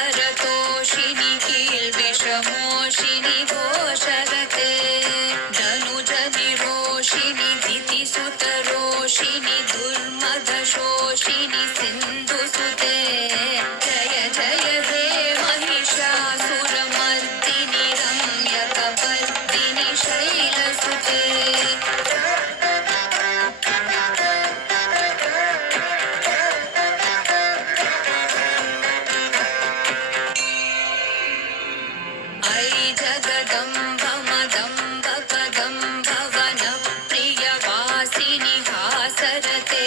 शङ्करतोषिणि कील्विषमोषिणि घोषरते धनुजनि रोषिणि दितिसुतरोषिणि दुर्मदशोषिणि सिन्धुसुते जय जय हे महिषासुरमर्दिनि रम्यकपर्दिनि शैलसुते ऐ जगदम्ब मदम्ब कदम्ब वनप्रियवासिनि हासरते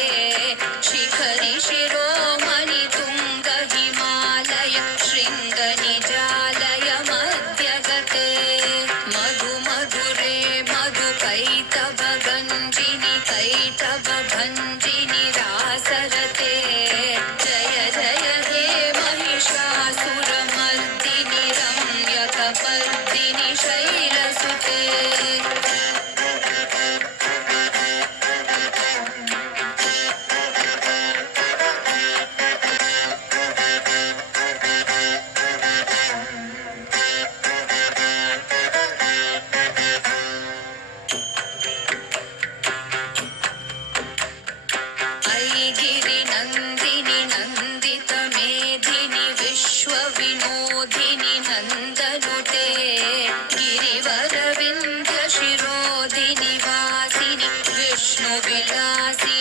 शिखरि शिरोमणि तुङ्ग हिमालय शृङ्गनिजालय मध्यगते मधु मधुरे मधुकैटभ गञ्जिनि कैटभ भञ्जिनि रासरते जय जय हे महिषासुरमर्दिनि रम्यकपर्दिनि शैलसुते ऐगिरिनन्दिनि नन्दितमेधिनि विश्वविनोदिनि नन्दनुते गिरिवरविन्ध्यशिरोधिनि वासिनि विष्णुविलासिनि